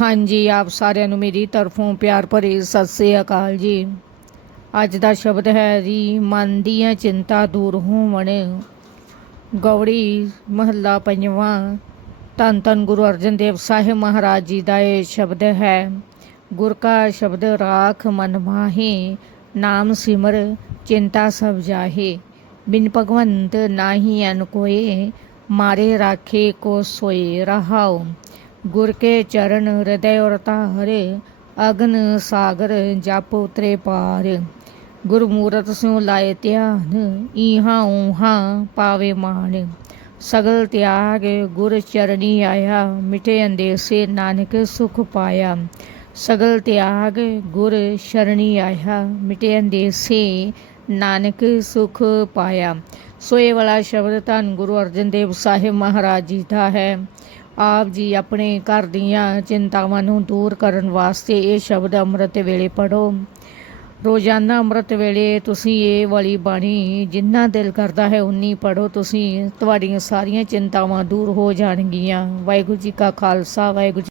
ਹਾਂਜੀ, ਆਪ ਸਾਰਿਆਂ ਨੂੰ ਮੇਰੀ ਤਰਫੋਂ ਪਿਆਰ ਭਰੀ ਸਤਿ ਸ੍ਰੀ ਅਕਾਲ ਜੀ। ਅੱਜ ਦਾ ਸ਼ਬਦ ਹੈ ਜੀ, ਮਨ ਦੀਆਂ ਚਿੰਤਾ ਦੂਰ ਹੋਵਣ। ਗੌੜੀ ਮਹੱਲਾ ਪੰਜਵਾਂ। ਧੰਨ ਧੰਨ ਗੁਰੂ ਅਰਜਨ ਦੇਵ ਸਾਹਿਬ ਮਹਾਰਾਜ ਜੀ ਦਾ ਇਹ ਸ਼ਬਦ ਹੈ। ਗੁਰ ਕਾ ਸ਼ਬਦ ਰਾਖ ਮਨ ਮਾਹੇ, ਨਾਮ ਸਿਮਰ ਚਿੰਤਾ ਸਭ ਜਾਹੇ। ਬਿਨ ਭਗਵੰਤ ਨਾਹੀ ਅਨ ਕੋਏ, ਮਾਰੇ ਰਾਖੇ ਕੋ ਸੋਏ ਰਹਾਉ। ਗੁਰ ਕੇ ਚਰਨ ਹਿਰਦੈ ਔਰ ਤਾਰੇ ਅਗਨ ਸਾਗਰ ਜਪ ਉਤਰੇ ਪਾਰ। ਗੁਰਮੂਰਤ ਸਿਉ ਲਾਏ ਧਿਆਨ, ਈਹਾਂ ਊਹਾਂ ਪਾਵੇ ਮਾਨ ਸਗਲ ਤਿਆਗ ਗੁਰ ਚਰਣੀ ਆਇਆ ਮਿਟੇ ਅੰਦੇਸੇ ਨਾਨਕ ਸੁਖ ਪਾਇਆ। ਸਗਲ ਤਿਆਗ ਗੁਰ ਸ਼ਰਣੀ ਆਇਆ ਮਿਟੇ ਅੰਦੇਸੇ ਨਾਨਕ ਸੁਖ ਪਾਇਆ। ਸੋ ਇਹ ਵਾਲਾ ਸ਼ਬਦ ਧੰਨ ਗੁਰੂ ਅਰਜਨ ਦੇਵ ਸਾਹਿਬ ਮਹਾਰਾਜ ਜੀ ਦਾ ਹੈ। ਆਪ ਜੀ ਆਪਣੇ ਘਰ ਦੀਆਂ ਚਿੰਤਾਵਾਂ ਨੂੰ ਦੂਰ ਕਰਨ ਵਾਸਤੇ ਇਹ ਸ਼ਬਦ ਅੰਮ੍ਰਿਤ ਵੇਲੇ ਪੜੋ ਰੋਜ਼ਾਨਾ ਅੰਮ੍ਰਿਤ ਵੇਲੇ ਤੁਸੀਂ ਇਹ ਵਾਲੀ ਬਾਣੀ ਜਿੰਨਾ ਦਿਲ ਕਰਦਾ ਹੈ ਉਨੀ ਪੜੋ ਤੁਸੀਂ ਤੁਹਾਡੀਆਂ ਸਾਰੀਆਂ ਚਿੰਤਾਵਾਂ ਦੂਰ ਹੋ ਜਾਣਗੀਆਂ। ਵਾਹਿਗੁਰੂ ਜੀ ਕਾ ਖਾਲਸਾ, ਵਾਹਿਗੁਰੂ ਜੀ